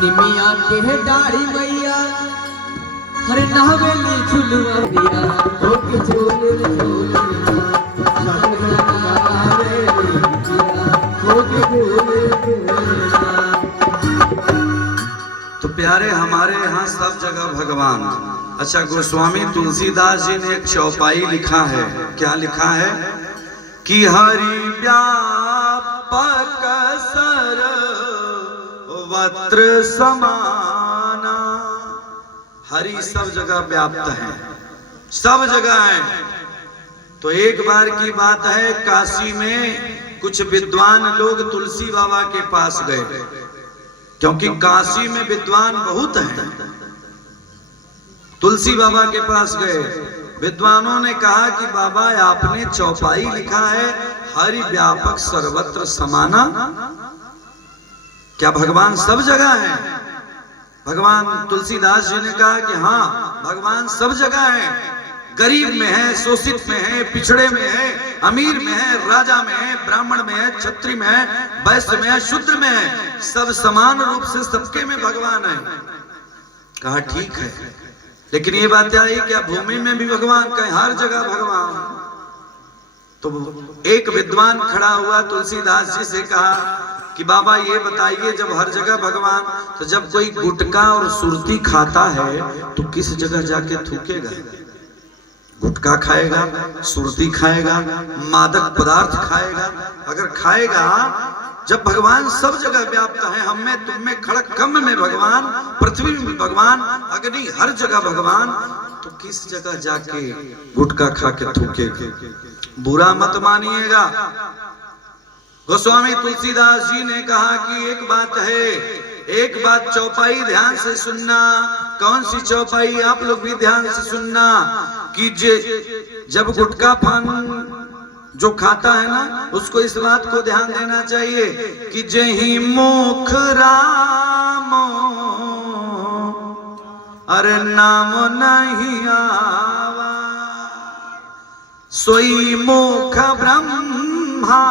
निमिया के डाड़ी मैया हर नहवेली झुलवा दिया हो के झूल झूल तो प्यारे हमारे यहाँ सब जगह भगवान। अच्छा, गोस्वामी तुलसीदास जी ने एक चौपाई लिखा है। क्या लिखा है कि हरि व्यापक सर्वत्र समाना। हरि सब जगह व्याप्त है, सब जगह है। तो एक बार की बात है, काशी में कुछ विद्वान लोग तुलसी बाबा के पास गए, क्योंकि काशी में विद्वान बहुत हैं। तुलसी बाबा के पास गए, विद्वानों ने कहा कि बाबा आपने चौपाई लिखा है हरि व्यापक सर्वत्र समाना, क्या भगवान सब जगह है? भगवान तुलसीदास जी ने कहा कि हाँ, भगवान सब जगह है। गरीब में है, शोषित में है, पिछड़े में है, अमीर में है, राजा में है, ब्राह्मण में है, क्षत्रिय में है, वैश्य में है, शूद्र में है, सब समान रूप से सबके में भगवान है। कहा ठीक है, लेकिन ये बात आई क्या भूमि में भी भगवान, कहीं हर जगह भगवान? तो एक विद्वान खड़ा हुआ, तुलसीदास जी से कहा कि बाबा ये बताइए, जब हर जगह भगवान, तो जब कोई गुटखा और सुरती खाता है तो किस जगह जाके थूकेगा? गुटखा खाएगा, सुरती खाएगा, मादक पदार्थ खाएगा। अगर खाएगा, जब भगवान सब जगह व्याप्त है, हम में, तुम में, खड़क कम में भगवान, पृथ्वी में भगवान, अग्नि हर जगह भगवान, तो किस जगह जाके गुटखा खा के थूकेगा? बुरा मत मानिएगा। गोस्वामी तुलसीदास जी ने कहा कि एक बात है, एक बात चौपाई ध्यान से सुनना। कौन सी चौपाई? आप लोग भी ध्यान से सुनना कि जब गुटखा पान जो खाता है ना, उसको इस बात को ध्यान देना चाहिए कि जही मुख रामो अरे नाम नहीं आवा, सोई मुख ब्रह्मा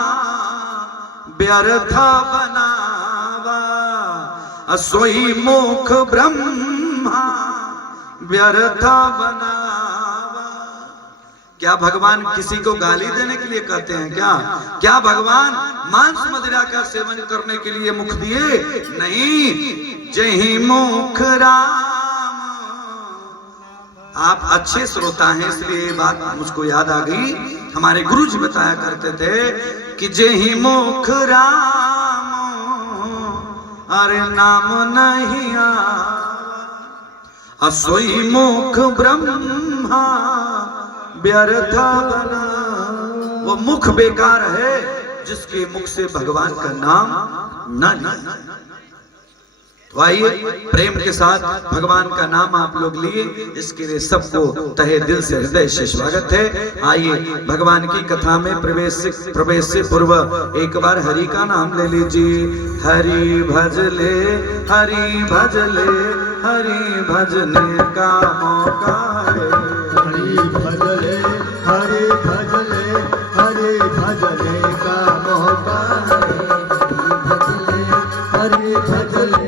व्यर्थ बनावा, सोई मुख ब्रह्मा व्यर्थ बनावा। क्या भगवान किसी को गाली देने के लिए कहते हैं क्या? क्या भगवान मांस मदिरा का सेवन करने के लिए मुख दिए? नहीं, जही मुख राम। आप अच्छे श्रोता हैं, इसलिए ये बात मुझको याद आ गई। हमारे गुरु जी बताया करते थे कि जही मुख राम अरे नाम नहीं आ, सोई मुख ब्रह्मा व्यर्थ बना। वो मुख बेकार है जिसके मुख से भगवान का नाम न लिया। तो आइए प्रेम के साथ भगवान का नाम आप लोग लिए, इसके लिए सबको तहे दिल से हृदय से स्वागत है। आइए भगवान की कथा में प्रवेश से पूर्व एक बार हरि का नाम ले लीजिए। हरि भजले, हरि भजले, हरि भजने का मौका है। हरि भजले, हरि भजले, हरि भजने का मौका है। हरि भजले,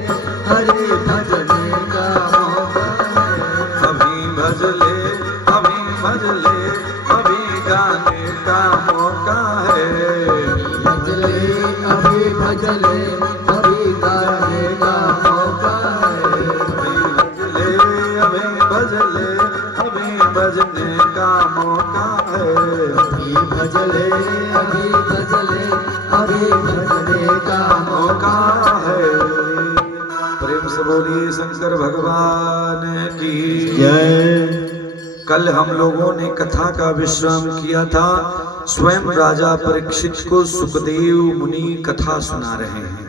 हरि भजने का मौका है। अभी भजले, अभी भजले, अभी गाने का मौका है। भजले, अभी भजले, अभी गाने का मौका है। अभी भजले, अभी बजने का मौका है। अभी भजले, अभी भजले, अभी भजने का मौका है। प्रेम से बोलिए शंकर भगवान की जय। कल हम लोगों ने कथा का विश्राम किया था। स्वयं राजा परीक्षित को सुखदेव मुनि कथा सुना रहे हैं।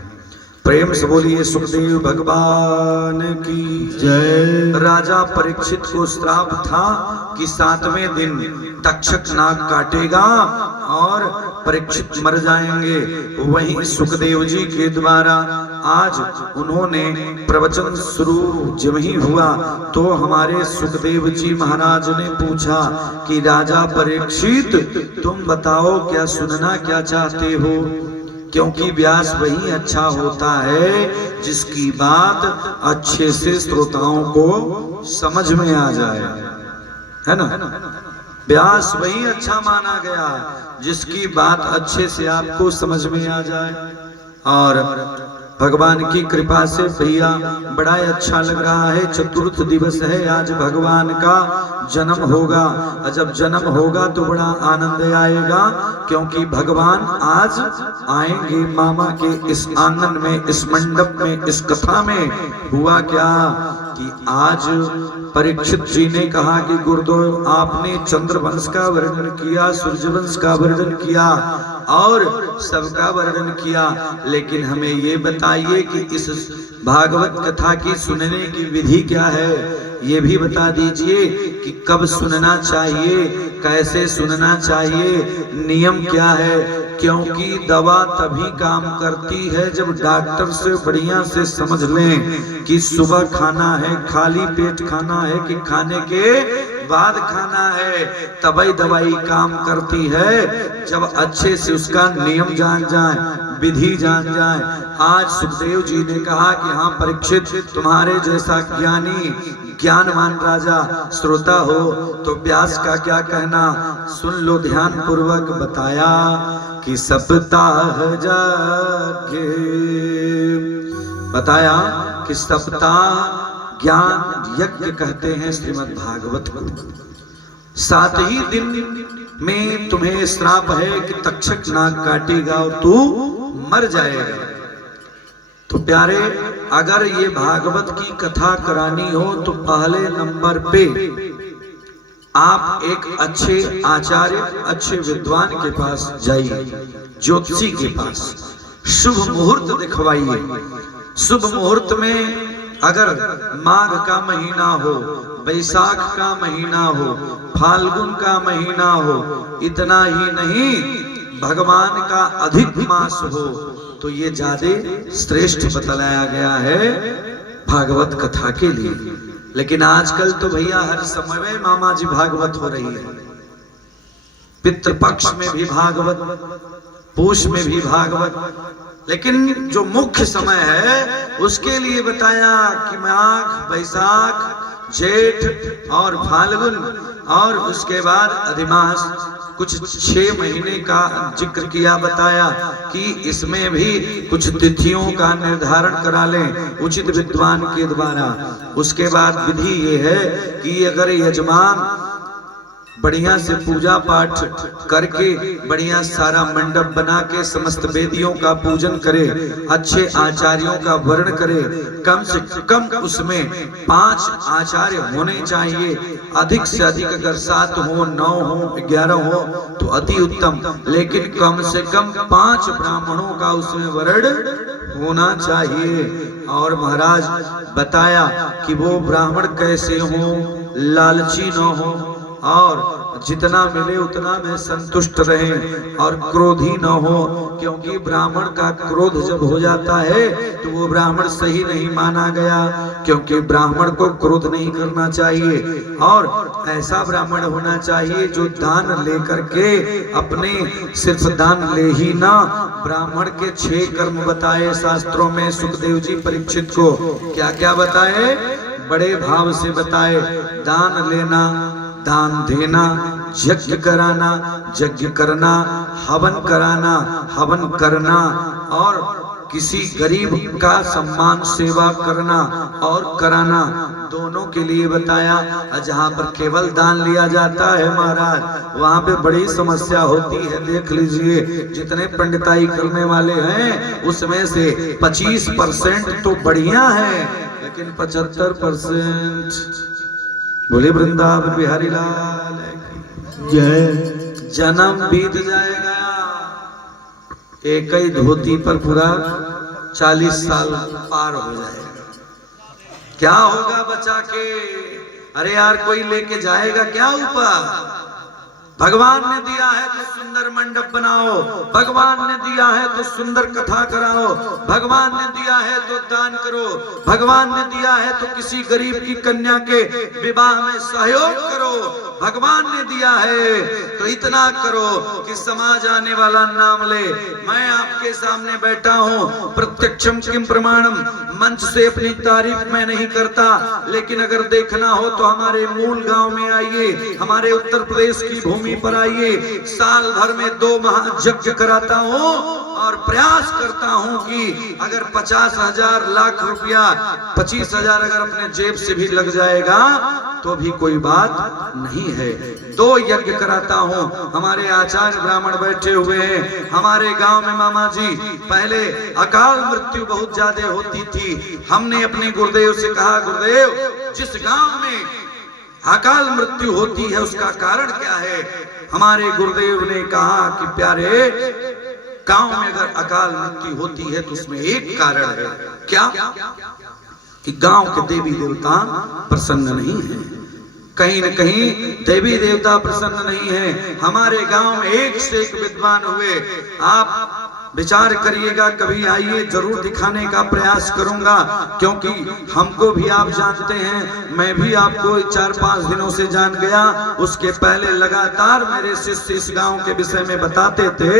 प्रेम से बोलिए सुखदेव भगवान की जय। राजा परीक्षित को श्राप था कि 7वें दिन तक्षक नाग काटेगा और परीक्षित मर जाएंगे। वहीं सुखदेव जी के द्वारा आज उन्होंने प्रवचन शुरू जब ही हुआ तो हमारे सुखदेव जी महाराज ने पूछा कि राजा परीक्षित तुम बताओ क्या सुनना क्या चाहते हो? क्योंकि व्यास वही अच्छा होता है जिसकी बात अच्छे से श्रोताओं को समझ में आ जाए, है ना। व्यास वही अच्छा माना गया जिसकी बात अच्छे से आपको समझ में आ जाए। और भगवान की कृपा से भैया बड़ा अच्छा लग रहा है। चतुर्थ दिवस है आज, भगवान का जन्म होगा। और जब जन्म होगा तो बड़ा आनंद आएगा, क्योंकि भगवान आज आएंगे मामा के इस आंगन में, इस मंडप में। इस कथा में हुआ क्या कि आज परीक्षित जी ने कहा कि गुरुदेव आपने चंद्रवंश का वर्णन किया, सूर्यवंश का वर्णन किया और सबका वर्णन किया, लेकिन हमें ये बताइए कि इस भागवत कथा की सुनने की विधि क्या है, ये भी बता दीजिए कि कब सुनना चाहिए, कैसे सुनना चाहिए, नियम क्या है। क्योंकि दवा तभी काम करती है जब डॉक्टर से बढ़िया से समझ लें कि सुबह खाना है, खाली पेट खाना है कि खाने के बाद खाना है, तभी दवाई काम करती है जब अच्छे से उसका नियम जान जाए, विधि जान जाए। आज सुखदेव जी ने कहा कि हाँ परीक्षित, तुम्हारे जैसा ज्ञानी ज्ञानवान राजा श्रोता हो तो व्यास का क्या कहना, सुन लो ध्यान पूर्वक। बताया कि सप्ताह जागे, बताया कि सप्ताह ज्ञान यज्ञ कहते हैं श्रीमद् भागवत को। 7 ही दिन में तुम्हें श्राप है कि तक्षक नाक काटेगा और तू मर जाएगा। तो प्यारे, अगर ये भागवत की कथा करानी हो तो पहले नंबर पे आप एक अच्छे आचार्य, अच्छे विद्वान के पास जाइए, ज्योतिषी के पास, शुभ मुहूर्त दिखवाइए। शुभ मुहूर्त में अगर माघ का महीना हो, बैसाख का महीना हो, फाल्गुन का महीना हो, इतना ही नहीं भगवान का अधिक मास हो तो ये ज्यादा श्रेष्ठ बतलाया गया है भागवत कथा के लिए। लेकिन आजकल तो भैया हर समय में मामा जी भागवत हो रही है। पितृपक्ष में भी भागवत, पूष में भी भागवत, लेकिन जो मुख्य समय है उसके लिए बताया कि माघ, बैसाख, जेठ और फाल्गुन और उसके बाद अधिमास, कुछ 6 महीने का जिक्र किया, बताया कि इसमें भी कुछ तिथियों का निर्धारण करा लें उचित विद्वान के द्वारा। उसके बाद विधि ये है कि अगर यजमान बढ़िया से पूजा पाठ करके बढ़िया सारा मंडप बना के समस्त वेदियों का पूजन करे, अच्छे आचार्यों का वर्ण करे, कम से कम उसमें 5 आचार्य होने चाहिए। अधिक से अधिक अगर 7 हो, 9 हो, 11 हो तो अति उत्तम, लेकिन कम से कम 5 ब्राह्मणों का उसमें वर्ण होना चाहिए। और महाराज बताया कि वो ब्राह्मण कैसे हो, लालची न हो और जितना मिले उतना में संतुष्ट रहे और क्रोधी न हो, क्योंकि ब्राह्मण का क्रोध जब हो जाता है तो वो ब्राह्मण सही नहीं माना गया, क्योंकि ब्राह्मण को क्रोध नहीं करना चाहिए। और ऐसा ब्राह्मण होना चाहिए जो दान लेकर के अपने सिर्फ दान ले ही ना, ब्राह्मण के 6 कर्म बताए शास्त्रों में सुखदेव जी परीक्षित को। क्या क्या बताए, बड़े भाव से बताए, दान लेना, दान देना, यज्ञ कराना, यज्ञ करना, हवन कराना, हवन करना और किसी गरीब का सम्मान सेवा करना और कराना, दोनों के लिए बताया। जहाँ पर केवल दान लिया जाता है महाराज, वहाँ पे बड़ी समस्या होती है। देख लीजिए जितने पंडिताई करने वाले हैं उसमें से 25% तो बढ़िया है, लेकिन 75% बोले वृंदावन बिहारी लाल जय। जन्म बीत जाएगा, एक ही धोती पर पूरा 40 साल पार हो जाएगा। क्या होगा बचा के? अरे यार कोई लेके जाएगा क्या ऊपर? भगवान ने दिया है तो सुंदर मंडप बनाओ, भगवान ने दिया है तो सुंदर कथा कराओ, भगवान ने दिया है तो दान करो, भगवान ने दिया है तो किसी गरीब की कन्या के विवाह में सहयोग करो, भगवान ने दिया है तो इतना करो कि समाज आने वाला नाम ले। मैं आपके सामने बैठा हूँ, प्रत्यक्षम किम प्रमाणम, मंच से अपनी तारीफ मैं नहीं करता, लेकिन अगर देखना हो तो हमारे मूल गांव में आइए, हमारे उत्तर प्रदेश की भूमि पर आइए। साल भर में 2 महायज्ञ कराता हूँ और प्रयास करता हूँ कि अगर 50,000 लाख रुपया 25,000 अगर अपने जेब से भी लग जाएगा तो भी कोई बात नहीं है। 2 यज्ञ कराता हूँ। हमारे आचार्य ब्राह्मण बैठे हुए हैं। हमारे गांव में मामा जी पहले अकाल मृत्यु बहुत ज्यादा होती थी। हमने अपने गुरुदेव से कहा, गुरुदेव जिस गांव में अकाल मृत्यु होती है उसका कारण क्या है? हमारे गुरुदेव ने कहा कि प्यारे, गांव में अगर अकाल मृत्यु होती है तो उसमें एक कारण है। क्या? कि गांव के देवी देवता प्रसन्न नहीं है। कहीं न कहीं देवी देवता प्रसन्न नहीं है। हमारे गांव में एक से एक विद्वान हुए। आप विचार करिएगा, कभी आइए, जरूर दिखाने का प्रयास करूंगा, क्योंकि हमको भी आप जानते हैं, मैं भी आपको 4-5 दिनों से जान गया। उसके पहले लगातार मेरे शिष्य इस गांव के विषय में बताते थे,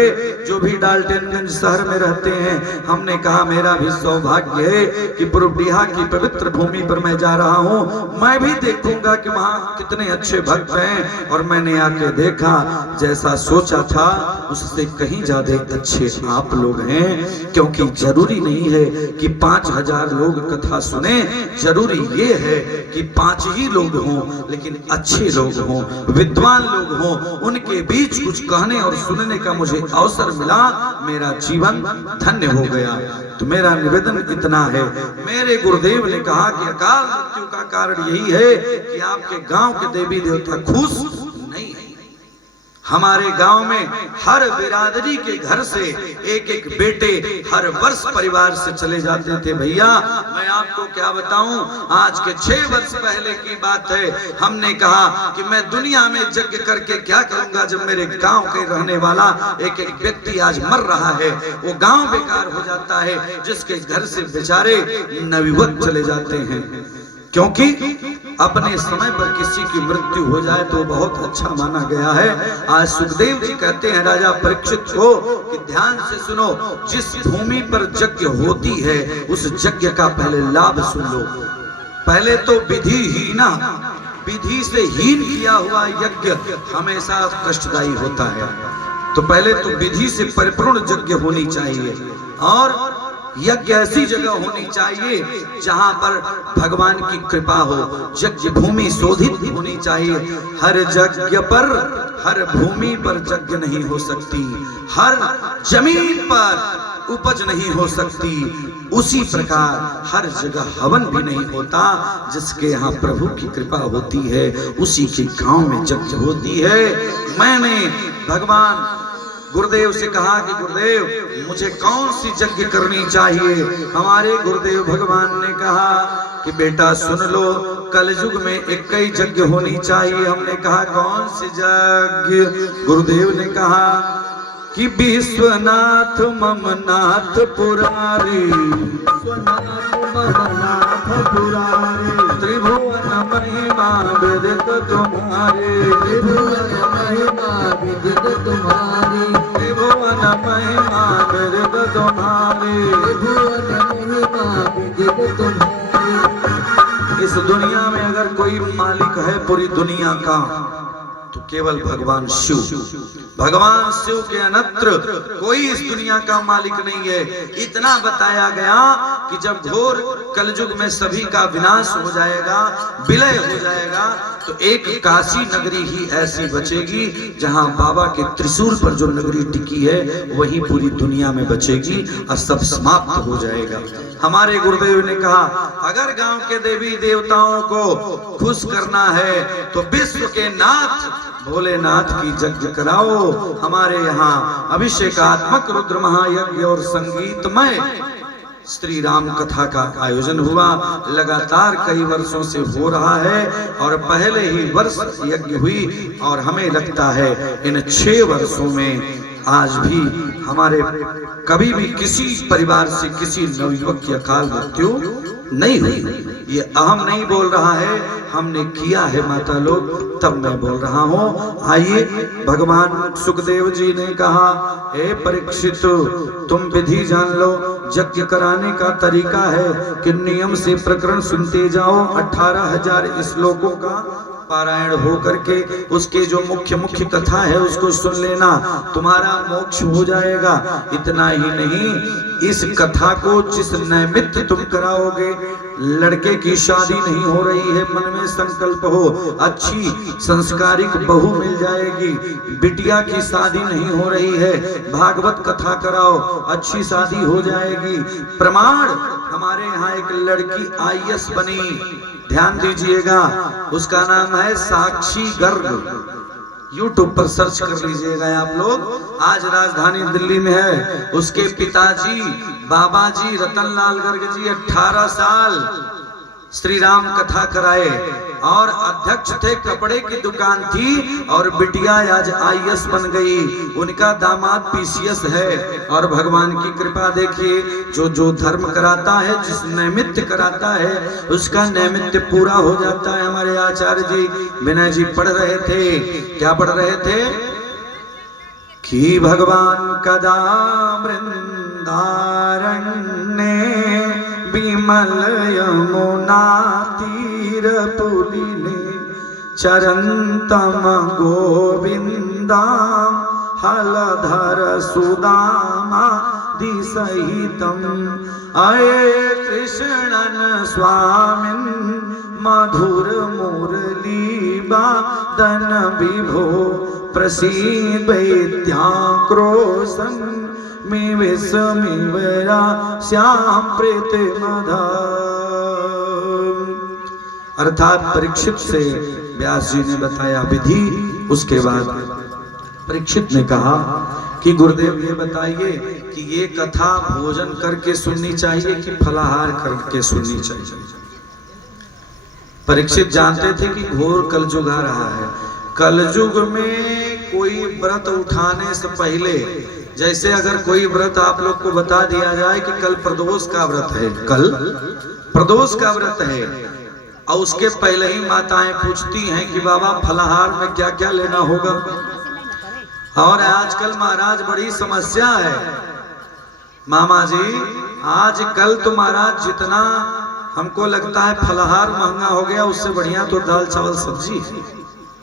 जो भी डाल्टनगंज शहर में रहते हैं। हमने कहा मेरा भी सौभाग्य है कि पूर्वडीहा की पवित्र भूमि पर मैं जा रहा हूँ, मैं भी देखूंगा कि वहाँ कितने अच्छे भक्त हैं। और मैंने आके देखा, जैसा सोचा था उससे कहीं ज्यादा अच्छे आप लोग हैं। क्योंकि जरूरी नहीं है कि 5,000 लोग कथा सुने, जरूरी ये है कि 5 ही लोग हों, लेकिन अच्छे लोग हों, विद्वान लोग हों। उनके बीच कुछ कहने और सुनने का मुझे अवसर मिला, मेरा जीवन धन्य हो गया। तो मेरा निवेदन इतना है, मेरे गुरुदेव ने कहा कि अकाल मृत्यु का कारण यही है कि आपके गांव के देवी देवता खुश नहीं है। हमारे गांव में हर बिरादरी के घर से एक बेटे हर वर्ष परिवार से चले जाते थे। भैया मैं आपको क्या बताऊं, आज के 6 वर्ष पहले की बात है। हमने कहा कि मैं दुनिया में यज्ञ करके क्या करूंगा जब मेरे गांव के रहने वाला एक व्यक्ति आज मर रहा है। वो गांव बेकार हो जाता है, जिसके घर से बेचारे नवयुवक चले जाते हैं। क्योंकि अपने समय पर किसी की मृत्यु हो जाए तो बहुत अच्छा माना गया है। आज सुखदेव जी कहते हैं राजा परीक्षित को कि ध्यान से सुनो, जिस भूमि पर यज्ञ होती है उस यज्ञ का पहले लाभ सुन लो। पहले तो विधि से हीन किया हुआ यज्ञ हमेशा कष्टदायी होता है। तो पहले तो विधि से परिपूर्ण यज्ञ होनी चाहिए, और यज्ञ ऐसी जगह होनी चाहिए जहां पर भगवान की कृपा हो। यज्ञ भूमि शोधित होनी चाहिए। हर यज्ञ पर, हर भूमि पर यज्ञ नहीं हो सकती, हर जमीन पर उपज नहीं हो सकती। उसी प्रकार हर जगह हवन भी नहीं होता। जिसके यहाँ प्रभु की कृपा होती है उसी के गांव में यज्ञ होती है। मैंने भगवान गुरुदेव से कहा कि गुरुदेव मुझे कौन सी यज्ञ करनी चाहिए? हमारे गुरुदेव भगवान ने कहा कि बेटा सुन लो, कलयुग में 21 यज्ञ होनी चाहिए। हमने कहा कौन सी यज्ञ? गुरुदेव ने कहा कि विश्वनाथ ममनाथ पुरारी, त्रिभुवन महिमा विदित तुम्हारे, त्रिभुवन महिमा विदित तुम्हारी, त्रिभुवन महिमा विदित तुम्हारे, त्रिभुवन महिमा विदित तुम्हारी। इस दुनिया में अगर कोई मालिक है पूरी दुनिया का तो केवल भगवान शिव। भगवान शिव के अनत्र कोई इस दुनिया का मालिक नहीं है। इतना बताया गया कि जब घोर कलयुग में सभी का विनाश हो जाएगा, विलय हो जाएगा, तो एक काशी नगरी ही ऐसी बचेगी जहां बाबा के त्रिशूल पर जो नगरी टिकी है वही पूरी दुनिया में बचेगी और सब समाप्त हो जाएगा। हमारे गुरुदेव ने कहा अगर गांव के देवी देवताओं को खुश करना है तो विश्व के नाथ भोलेनाथ की यज्ञ कराओ। हमारे यहाँ अभिषेकात्मक रुद्र महायज्ञ और संगीतमय श्री राम कथा का आयोजन हुआ, लगातार कई वर्षों से हो रहा है और पहले ही वर्ष यज्ञ हुई और हमें लगता है इन 6 वर्षों में आज भी हमारे कभी भी किसी परिवार से किसी नवयुवक की अकाल मृत्यु नहीं हुई। ये अहम नहीं बोल रहा है, हमने किया है माता लोग, तब मैं बोल रहा हूँ। आइए, भगवान सुखदेव जी ने कहा, हे परीक्षित तुम विधि जान लो, यज्ञ कराने का तरीका है कि नियम से प्रकरण सुनते जाओ। 18,000 श्लोकों का पारायण हो करके उसके जो मुख्य मुख्य कथा है उसको सुन लेना, तुम्हारा मोक्ष हो जाएगा। इतना ही नहीं, इस कथा को जिस नैमित्त तुम कराओगे, लड़के की शादी नहीं हो रही है, मन में संकल्प हो, अच्छी संस्कारिक बहू मिल जाएगी, बिटिया की शादी नहीं हो रही है, भागवत कथा कराओ, अच्छी शादी हो जाएगी। प्रमाण, हमारे यहाँ एक लड़की IAS बनी, ध्यान दीजिएगा, उसका नाम है साक्षी गर्ग। YouTube पर सर्च कर लीजिएगा आप लोग, आज राजधानी दिल्ली में है। उसके पिताजी बाबा जी रतनलाल गर्ग जी 18 साल श्री राम कथा कराए और अध्यक्ष थे, कपड़े की दुकान थी और बिटिया आज IAS बन गई। उनका दामाद PCS है और भगवान की कृपा देखिए, जो धर्म कराता है, जिस नैमित्त कराता है, उसका नैमित्त पूरा हो जाता है। हमारे आचार्य जी विनय जी पढ़ रहे थे, क्या पढ़ रहे थे कि भगवान कदा वृंदारण्ये विमल यमुना तीर पुलिने चरंतम गोविंदा हलधर सुदामा दिसहितम अये कृष्णन स्वामिन मधुर मुरली वादन विभो प्रसीद वैद्याक्रोशन मिविस्मिवरा श्याम प्रीत मधा। अर्थात परीक्षित से व्यास जी ने बताया विधि। उसके बाद परीक्षित ने कहा कि गुरुदेव ये बताइए कि ये कथा भोजन करके सुननी चाहिए कि फलाहार करके सुननी चाहिए। परीक्षित जानते थे कि घोर कलयुग आ रहा है। कलयुग में कोई व्रत उठाने से पहले, जैसे अगर कोई व्रत आप लोग को बता दिया जाए कि कल प्रदोष का व्रत है, कल प्रदोष का व्रत है, और उसके पहले ही माताएं पूछती हैं कि बाबा फलाहार में क्या क्या लेना होगा। और आजकल महाराज बड़ी समस्या है मामा जी, आज कल तो महाराज जितना हमको लगता है फलाहार महंगा हो गया, उससे बढ़िया तो दाल चावल सब्जी है।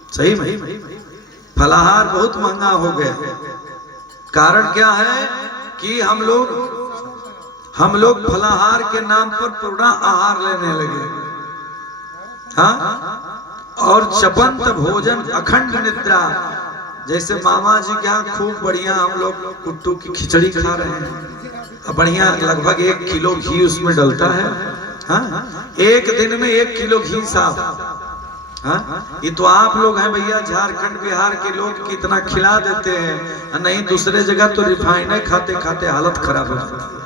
सही में फलाहार बहुत महंगा हो गया। कारण क्या है कि हम लोग फलाहार के नाम पर पूरा आहार लेने लगे, हाँ, और चपंत भोजन अखंड निद्रा। जैसे मामा जी के यहाँ खूब बढ़िया हम लोग कुट्टू की खिचड़ी खा रहे हैं, बढ़िया लगभग 1 किलो घी उसमें डलता है, हाँ, एक दिन में 1 किलो घी साफ। हाँ, ये तो आप लोग हैं भैया, झारखंड बिहार के लोग कितना खिला देते हैं, नहीं दूसरे जगह तो रिफाइनर खाते खाते हालत खराब हो जाती है।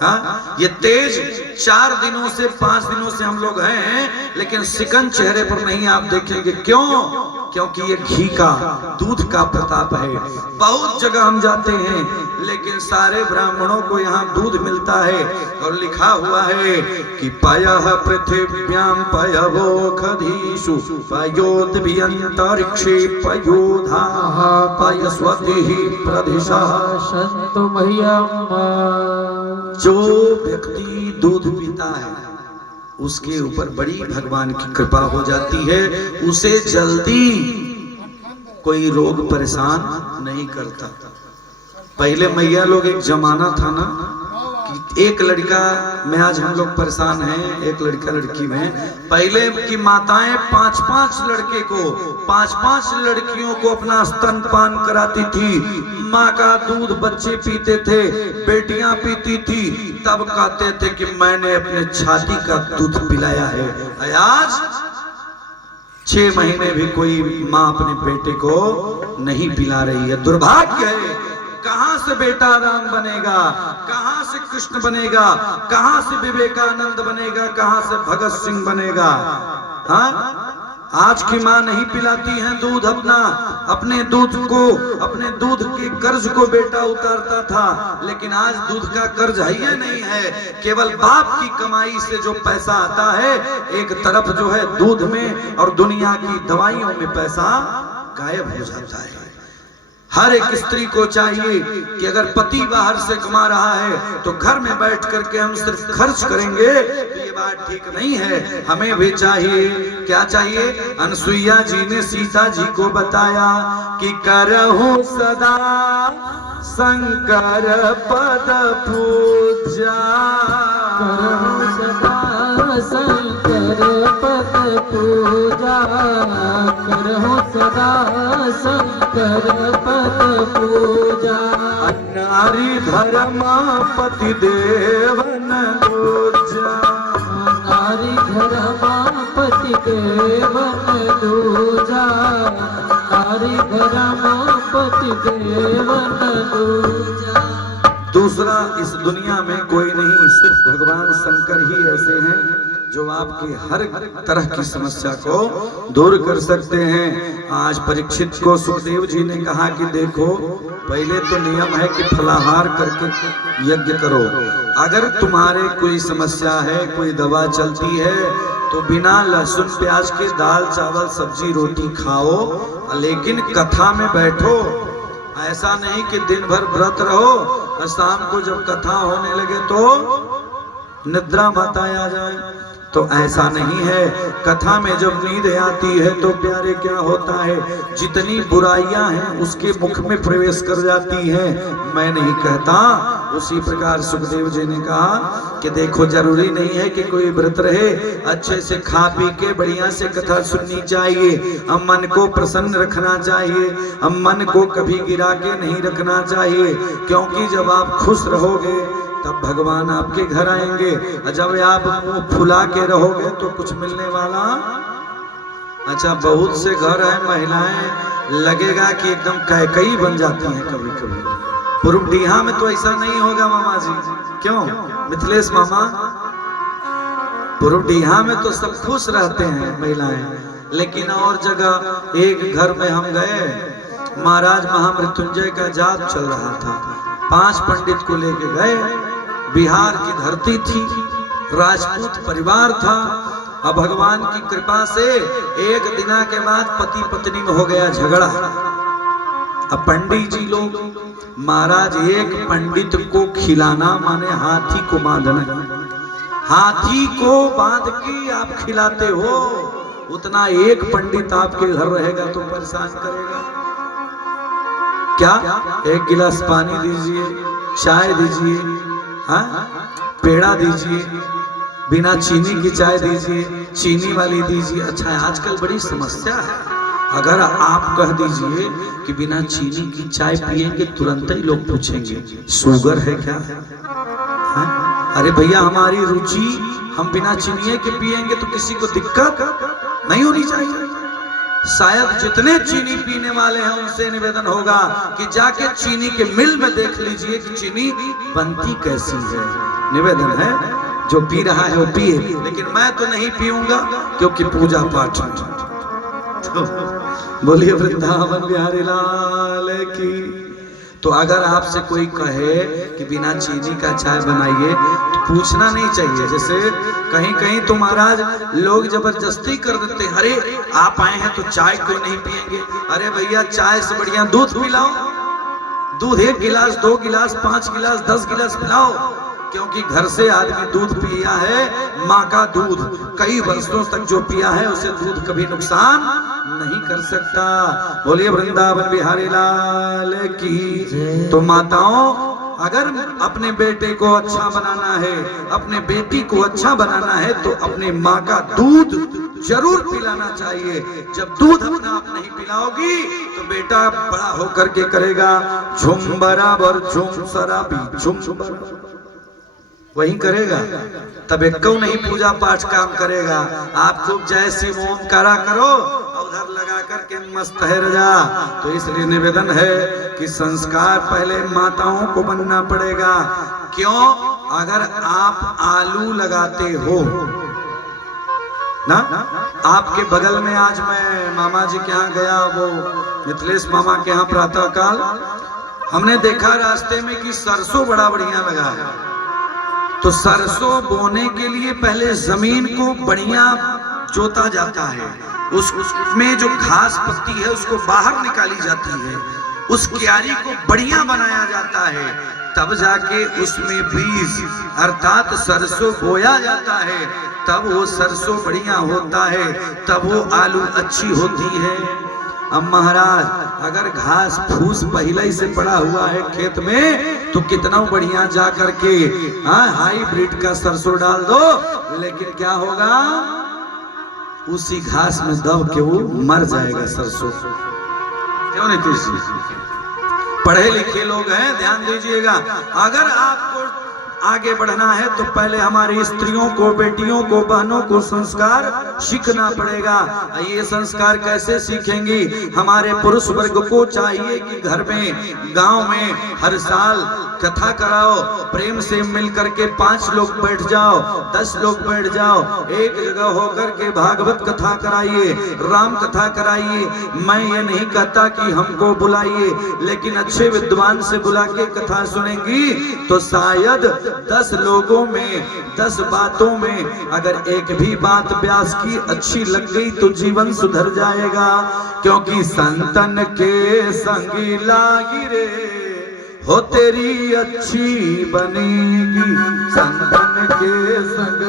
हाँ, ये तेज 4 दिनों से 5 दिनों से हम लोग हैं, लेकिन सिकन चेहरे पर नहीं आप देखेंगे। क्यों? क्योंकि ये घी का, दूध का प्रताप है। बहुत जगह हम जाते हैं, लेकिन सारे ब्राह्मणों को यहाँ दूध मिलता है और लिखा हुआ है कि पयः पृथिव्याम पयवोखधीषु पयोद्भियन्तरिक्षे पयोधा पयस्वतिः प्रदिशा संतो मह्यम। जो व्यक्ति दूध पीता है उसके ऊपर बड़ी भगवान की कृपा हो जाती है, उसे जल्दी कोई रोग परेशान नहीं करता। पहले मैया लोग एक जमाना था ना कि एक लड़का में, आज हम लोग परेशान हैं एक लड़का लड़की में। पहले की माताएं 5-5 लड़के को, 5-5 लड़कियों को अपना स्तनपान कराती थी। माँ का दूध बच्चे पीते थे, बेटियां पीती थी, तब कहते थे कि मैंने अपने छाती का दूध पिलाया है। आज 6 महीने भी कोई माँ अपने बेटे को नहीं पिला रही है। दुर्भाग्य है, कहां से बेटा राम बनेगा, कहां से कृष्ण बनेगा, कहां से विवेकानंद बनेगा, कहां से भगत सिंह बनेगा। हाँ, आज की माँ नहीं पिलाती है दूध अपने दूध को, अपने दूध के कर्ज को बेटा उतारता था, लेकिन आज दूध का कर्ज है या नहीं है। केवल बाप की कमाई से जो पैसा आता है, एक तरफ जो है दूध में और दुनिया की दवाइयों में पैसा गायब हो जाता है। हर एक स्त्री को चाहिए कि अगर पति बाहर से कमा रहा है तो घर में बैठ करके हम सिर्फ खर्च करेंगे, तो ये बात ठीक नहीं है। हमें भी चाहिए, क्या चाहिए? अनसुईया जी ने सीता जी को बताया कि करहूं सदा शंकर पद पूजा, करहूं सदा शंकर पद पूजा, करहूं सदा शंकर पद पूजा। नारी धर्म पति देवन दूजा, नारी धर्म पति देवन दूजा, नारी धर्म पति देवन दूजा। दूसरा, इस दुनिया में कोई नहीं, सिर्फ भगवान शंकर ही ऐसे हैं जो आपकी हर तरह की समस्या को दूर कर सकते हैं। आज परीक्षित को सुखदेव जी ने कहा कि देखो, पहले तो नियम है कि फलाहार करके यज्ञ करो। अगर तुम्हारे कोई समस्या है, कोई दवा चलती है, तो बिना लहसुन प्याज के दाल चावल सब्जी रोटी खाओ, लेकिन कथा में बैठो। ऐसा नहीं कि दिन भर व्रत रहो और शाम को जब कथा होने लगे तो निद्रा मत आ जाए। तो ऐसा नहीं है। कथा में जब नींद आती है तो प्यारे क्या होता है, जितनी बुराइयां हैं उसके मुख में प्रवेश कर जाती हैं। मैं नहीं कहता, उसी प्रकार सुखदेव जी ने कहा कि देखो, जरूरी नहीं है कि कोई व्रत रहे, अच्छे से खा पी के बढ़िया से कथा सुननी चाहिए। हम मन को प्रसन्न रखना चाहिए, हम मन को कभी गिरा के नहीं रखना चाहिए, क्योंकि जब आप खुश रहोगे तब भगवान आपके घर आएंगे। जब आप मुंह फुला के रहोगे तो कुछ मिलने वाला। अच्छा, बहुत से घर है, महिलाएं लगेगा कि एकदम कैकई बन जाती हैं कभी कभी। पुरुडीहा में तो ऐसा नहीं होगा मामा जी, क्यों मिथिलेश मामा? पुरुडीहा में तो सब खुश रहते हैं महिलाएं, लेकिन और जगह एक घर में हम गए, महाराज महामृत्युंजय का जाप चल रहा था, 5 पंडित को लेके गए। बिहार की धरती थी, राजपूत परिवार था। अब भगवान की कृपा से एक दिना के बाद पति पत्नी में हो गया झगड़ा। अब पंडित जी लोग, महाराज एक पंडित को खिलाना माने हाथी को बांधना। हाथी को बांध के आप खिलाते हो, उतना एक पंडित आपके घर रहेगा तो परेशान करेगा। क्या? एक गिलास पानी दीजिए, चाय दीजिए, हाँ पेड़ा दीजिए, बिना चीनी की चाय दीजिए, चीनी वाली दीजिए। अच्छा, आजकल बड़ी समस्या है, अगर आप कह दीजिए कि बिना चीनी की चाय पिएंगे, तुरंत ही लोग पूछेंगे शुगर है क्या? है? अरे भैया, हमारी रुचि, हम बिना चीनी के पिएंगे तो किसी को दिक्कत नहीं होनी चाहिए। शायद जितने चीनी पीने वाले हैं उनसे निवेदन होगा कि जाके चीनी के मिल में देख लीजिए कि चीनी बनती कैसी है। निवेदन है, जो पी रहा है वो पिए, लेकिन मैं तो नहीं पीऊंगा क्योंकि पूजा पाठ है। तो बोलिए वृंदावन बिहारी लाल की। तो अगर आपसे कोई कहे कि बिना चीनी का चाय बनाइए तो पूछना नहीं चाहिए। जैसे कहीं कहीं तो महाराज लोग जबरदस्ती कर देते हैं, अरे आप आए हैं तो चाय क्यों नहीं पिएंगे? अरे भैया, चाय से बढ़िया दूध पिलाओ। दूध 1 गिलास, 2 गिलास, 5 गिलास, 10 गिलास पिलाओ, क्योंकि घर से आदमी दूध पिया है, माँ का दूध कई वर्षों तक जो पिया है उसे दूध कभी नुकसान नहीं कर सकता। बोलिए वृंदावन बिहारी लाल की। तो माताओं, अगर अपने बेटे को अच्छा बनाना है, अपने बेटी को अच्छा बनाना है, तो अपने माँ का दूध जरूर पिलाना चाहिए। जब दूध अपना आप नहीं पिलाओगी तो बेटा बड़ा होकर के करेगा झुम बराबर झुम शराबी झुम वही करेगा, तब एक नहीं पूजा पाठ काम करेगा। आप खूब जय शिव ओम करा करो, उधर लगा कर करके मस्त है रजा। तो इसलिए निवेदन है कि संस्कार पहले माताओं को बनना पड़ेगा। क्यों? अगर आप आलू लगाते हो ना, आपके बगल में आज मैं मामा जी के यहाँ गया, वो मिथिलेश मामा के यहाँ प्रातः काल हमने देखा रास्ते में कि सरसों बड़ा बढ़िया लगा है। तो सरसों बोने के लिए पहले जमीन को बढ़िया जोता जाता है, उसमें जो घास पत्ती है उसको बाहर निकाली जाती है, उस क्यारी को बढ़िया बनाया जाता है, तब जाके उसमें बीज अर्थात सरसों बोया जाता है, तब वो सरसों बढ़िया होता है, तब वो आलू अच्छी होती है। अब महाराज अगर घास फूस पहले ही से पड़ा हुआ है खेत में तो कितना बढ़िया जा करके हाइब्रिड का सरसों डाल दो, लेकिन क्या होगा, उसी घास में दब के वो मर जाएगा सरसों। क्यों नहीं? तो पढ़े लिखे लोग हैं, ध्यान दीजिएगा। अगर आपको आगे बढ़ना है तो पहले हमारी स्त्रियों को, बेटियों को, बहनों को संस्कार सीखना पड़ेगा। ये संस्कार कैसे सीखेंगी? हमारे पुरुष वर्ग को चाहिए कि घर में, गांव में हर साल कथा कराओ, प्रेम से मिल करके 5 लोग बैठ जाओ, 10 लोग बैठ जाओ, एक जगह होकर के भागवत कथा कराइए, राम कथा कराइए। मैं ये नहीं कहता कि हमको बुलाइए, लेकिन अच्छे विद्वान से बुला के कथा सुनेंगी तो शायद 10 लोगों में, 10 बातों में अगर एक भी बात व्यास की अच्छी लग गई तो जीवन सुधर जाएगा। क्योंकि संतन के संगी लागी रे हो तेरी अच्छी बनेगी, संतन के संग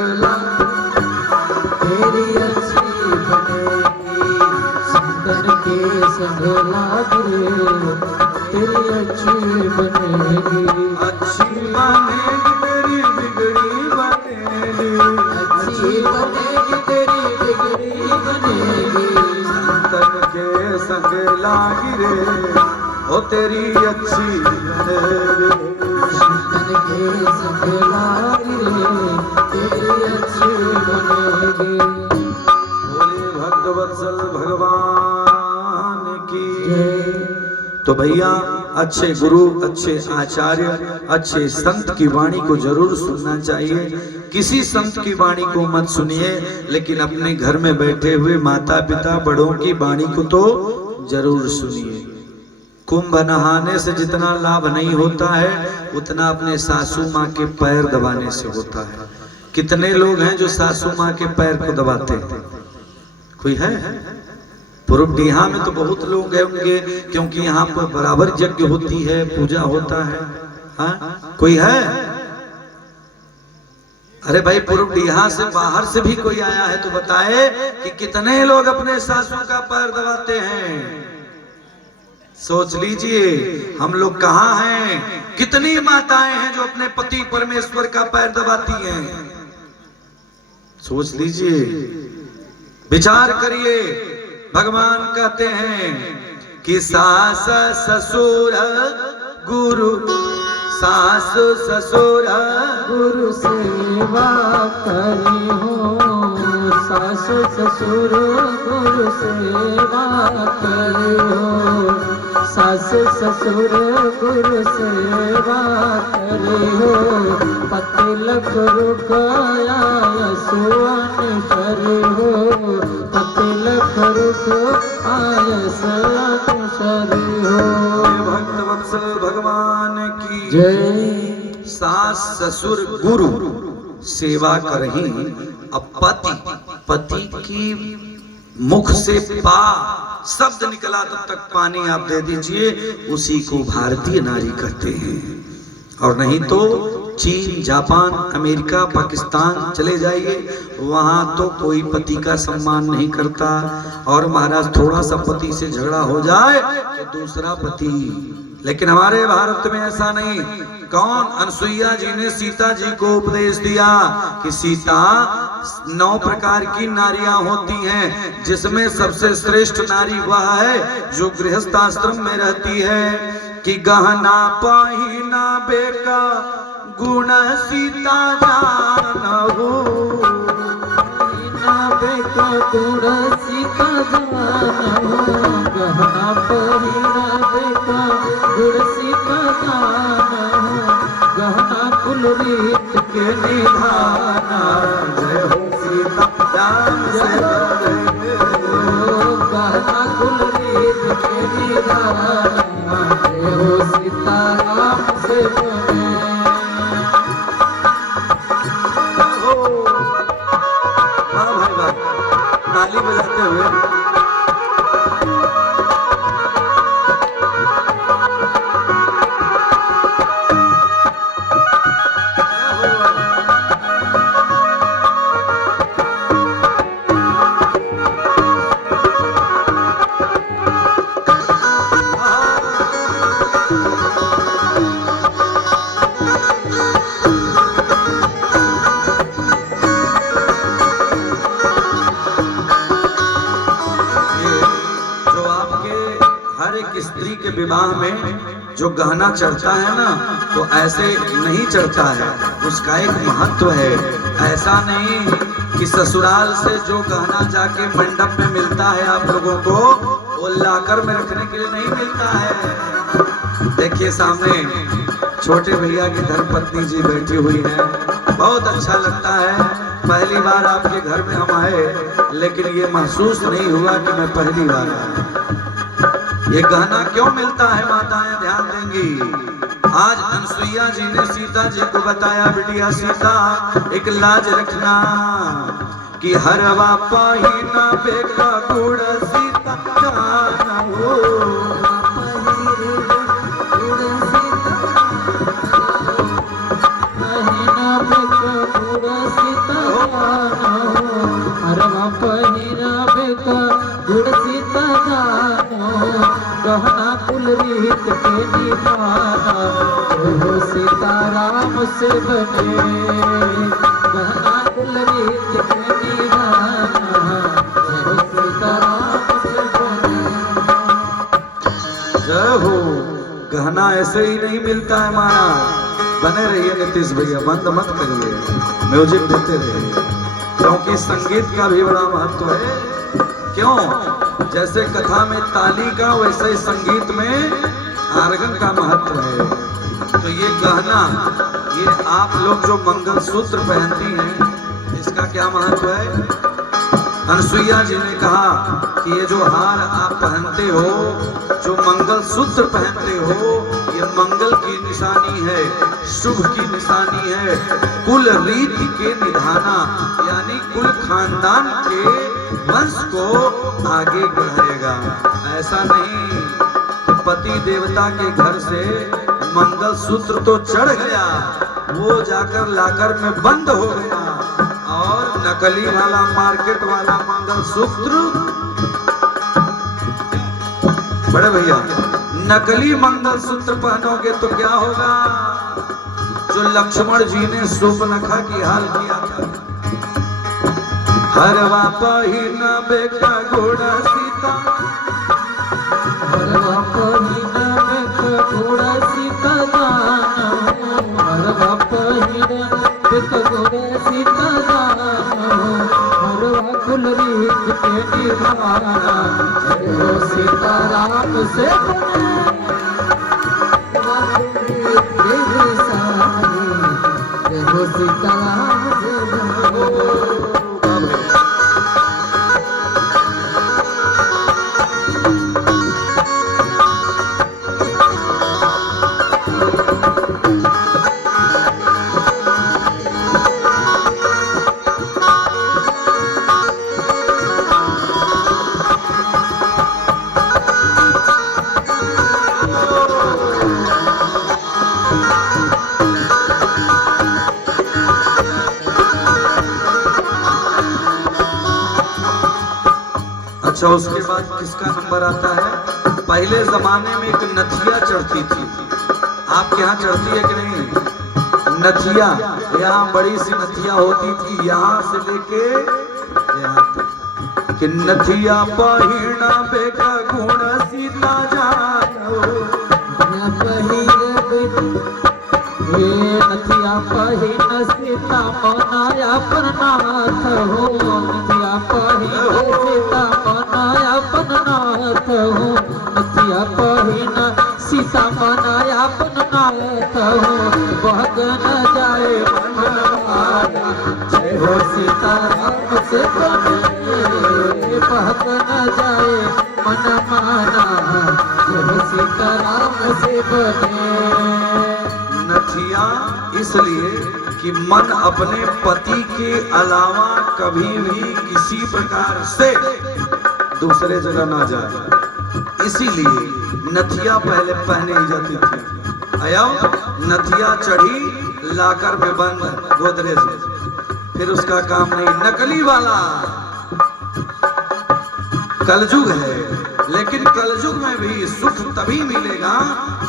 तेरी अच्छी बनेगी, संतन के संग लागे तेरी अच्छी बनेगी, अच्छी बनेगी तेरी बिगड़ी बनेगी, अच्छी बनेगी तेरी बिगड़ी बनेगी, संतन के संग लागी रे हो तेरी अच्छी बनेगी, संतन के संग लागे तेरी अच्छी बनेगी। बोले भक्तवत्सल भगवान की। तो भैया अच्छे गुरु, अच्छे आचार्य, अच्छे संत की वाणी को जरूर सुनना चाहिए। किसी संत की वाणी को मत सुनिए, लेकिन अपने घर में बैठे हुए माता पिता बड़ों की वाणी को तो जरूर सुनिए। कुंभ नहाने से जितना लाभ नहीं होता है उतना अपने सासू माँ के पैर दबाने से होता है। कितने लोग हैं जो सासू माँ के पैर को दबाते हैं? कोई है? पूर्वडीहा में तो बहुत लोग हैं होंगे, क्योंकि यहाँ पर बराबर यज्ञ होती है, पूजा होता है। हाँ, कोई है? अरे भाई, पूर्वडीहा से बाहर से भी कोई आया है तो बताए कि कितने लोग अपने सासू का पैर दबाते हैं। सोच लीजिए हम लोग कहाँ हैं। कितनी माताएं हैं जो अपने पति परमेश्वर का पैर दबाती हैं। सोच लीजिए, विचार करिए। भगवान कहते हैं कि सास ससुर गुरु, सास ससुर गुरु सेवा करी हो, सास ससुर गुरु सेवा करी हो, सास ससुर गुरु सेवा करी हो, पतिलक रुकाया सुवन शरी हो, पतिलक रुकाया सुवन शरी हो। भक्त वत्सल भगवान की जय। सास ससुर गुरु सेवा करही, अब पति की मुख से पा शब्द निकला तब तक पानी आप दे दीजिए, उसी को भारतीय नारी कहते हैं। और नहीं तो चीन, जापान, अमेरिका, पाकिस्तान चले जाइए, वहां तो कोई पति का सम्मान नहीं करता। और महाराज थोड़ा सा पति से झगड़ा हो जाए तो दूसरा पति। लेकिन हमारे भारत में ऐसा नहीं। कौन? अनसुईया जी ने सीता जी को उपदेश दिया कि सीता 9 प्रकार की नारियां होती हैं, जिसमें सबसे श्रेष्ठ नारी वह है जो गृहस्थ आश्रम में रहती है। कि गहना पहिना बेका गुण सीता जानहु, ना बेका गुण सीता जानहु, कुल रीत के निधाना, जय हो सीता राम से बने। गहना कुल रीत के निधाना, जय हो सीता राम से बने। वाह भाई वाह, ताली बजाते हुए। स्त्री के विवाह में जो गहना चढ़ता है ना, तो ऐसे नहीं चढ़ता है, उसका एक महत्व है। ऐसा नहीं कि ससुराल से जो गहना जाके मंडप में मिलता है आप लोगों को, वो लाकर में रखने के लिए नहीं मिलता है। देखिए सामने छोटे भैया की धर्मपत्नी जी बैठी हुई है, बहुत अच्छा लगता है। पहली बार आपके घर में हम आए, लेकिन ये महसूस नहीं हुआ कि मैं पहली बार आया। ये गहना क्यों मिलता है, माताएं ध्यान देंगी। आज अनसुईया जी ने सीता जी को बताया, बिटिया सीता एक लाज रखना कि हरवा पाहिना बेका गुड़ सीता गाना हो। गहना कुल रीत के निभाना, जय हो सीता राम से बने। गहना कुल रीत के निभाना, जय हो सीता राम से बने। जय हो। गहना ऐसे ही नहीं मिलता है माना। बने रहिए नीतीश भैया, बंद मत करिए, म्यूजिक देते रहिए, क्योंकि संगीत का भी बड़ा महत्व है। क्यों? जैसे कथा में ताली का, वैसे ही संगीत में आर्गन का महत्व है। तो ये गहना, ये आप लोग जो मंगलसूत्र पहनती हैं, इसका क्या महत्व है? अनसुईया जी ने कहा कि ये जो हार आप पहनते हो, जो मंगलसूत्र पहनते हो, ये मंगल की निशानी है, शुभ की निशानी है, कुल रीति के निधाना, यानी कुल खानदान के वंश को आगे बढ़ाएगा। ऐसा नहीं कि पति देवता के घर से मंगलसूत्र तो चढ़ गया, वो जाकर लाकर में बंद हो गया, और नकली वाला मार्केट वाला मंगलसूत्र, बड़े भैया नकली मंगलसूत्र पहनोगे तो क्या होगा? जो लक्ष्मण जी ने सूर्पनखा की हाल किया था, हरवा पहिना बेका घोड़ा सीता, हरवा पहिना बेका घोड़ा सीता जाना, हरवा पहिना बेका घोड़ा सीता जाना, हरवा कुल रीत के निभाना, जय हो सीता राम से बने। जय हो सीता राम से बने। अच्छा, उसके बाद किसका नंबर आता है? पहले जमाने में एक नथिया चढ़ती थी, आपके यहाँ चढ़ती है कि नहीं? नथिया, यहाँ बड़ी सी नथिया होती थी, यहाँ से लेके यहाँ तक, कि नथिया पहिना बेका गुण सीता जानो, नथिया पहिन सीता मनाया परनाथ हो, नथिया पहिन सीता मनाया परनाथ हो, नथिया पहिन सीता मनाया परनाथ कहता हूँ बहक न जाए मन माना जय हो सीताराम से बने बहक न जाए मन माना जय हो सीताराम से बने। नथिया इसलिए कि मन अपने पति के अलावा कभी भी किसी प्रकार से दूसरे जगह ना जाए, इसीलिए नथिया पहले पहने ही जाती थी। आया नथिया चढ़ी लाकर में बंद गोदरेज में, फिर उसका काम नहीं। नकली वाला कलयुग है, लेकिन कलयुग में भी सुख तभी मिलेगा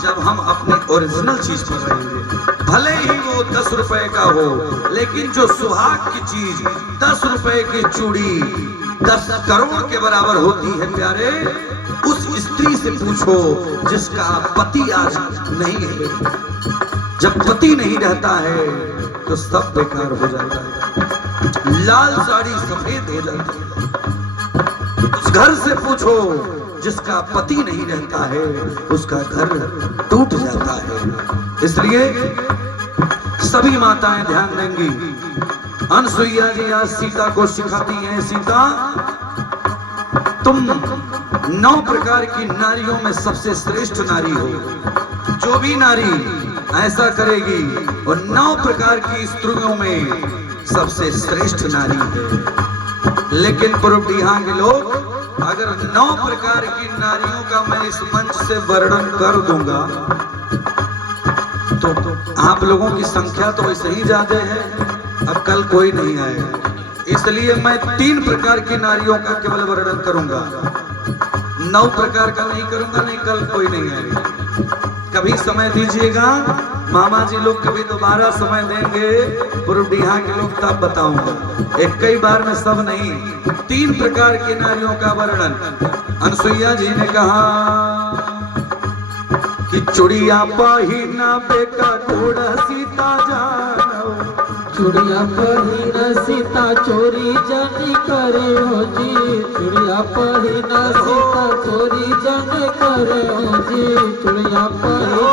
जब हम अपने ओरिजिनल चीज पर रहेंगे। भले ही वो 10 रुपए का हो, लेकिन जो सुहाग की चीज 10 रुपए की चूड़ी 10 करोड़ के बराबर होती है प्यारे, उस स्त्री से पूछो जिसका पति आज नहीं है। जब पति नहीं रहता है तो सब बेकार हो जाता है, लाल साड़ी सफेद हो जाती है। उस घर से पूछो जिसका पति नहीं रहता है, उसका घर टूट जाता है। इसलिए सभी माताएं ध्यान देंगी। अनसुईया जी आज सीता को सिखाती हैं, सीता तुम 9 प्रकार की नारियों में सबसे श्रेष्ठ नारी हो। जो भी नारी ऐसा करेगी वो 9 प्रकार की स्त्रियों में सबसे श्रेष्ठ नारी है। लेकिन पुरुषिया के लोग अगर 9 प्रकार की नारियों का मैं इस मंच से वर्णन कर दूंगा तो आप लोगों की संख्या तो वैसे ही ज्यादा है, अब कल कोई नहीं आएगा। इसलिए मैं 3 प्रकार की नारियों का केवल वर्णन करूंगा, 9 प्रकार का नहीं करूंगा, नहीं कल कोई नहीं आएगा। कभी समय दीजिएगा, मामा जी लोग कभी दोबारा समय देंगे, पुरुषिया के लोग तब बताऊंगा। एक कई बार में सब नहीं, 3 प्रकार की नारियों का वर्णन। अनसुईया जी ने कहा कि चुड़िया पहिना बेका तोड़ सीता जानो, चुड़िया पहिना सीता चोरी जन करे हो जी, चुड़िया पहिना सीता चोरी जन करे हो जी, चुड़िया पहिना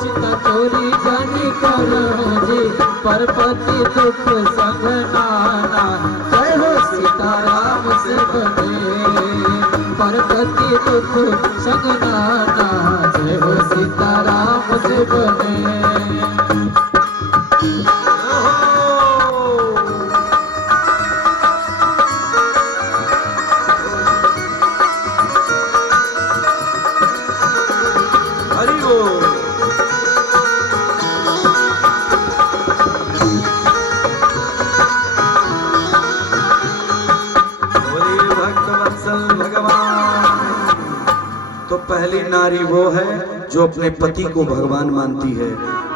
सीता चोरी जन करे हो जी, परपति दुख संग नाना जय हो सीताराम से बने परपति दुख संग नाना जय हो सीताराम से बने। तो पहली नारी वो है जो अपने पति को भगवान मानती है,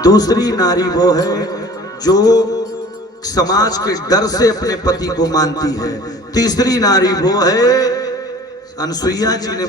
दूसरी नारी वो है जो समाज के डर से अपने पति को मानती है, तीसरी नारी वो है अनसुईया जी ने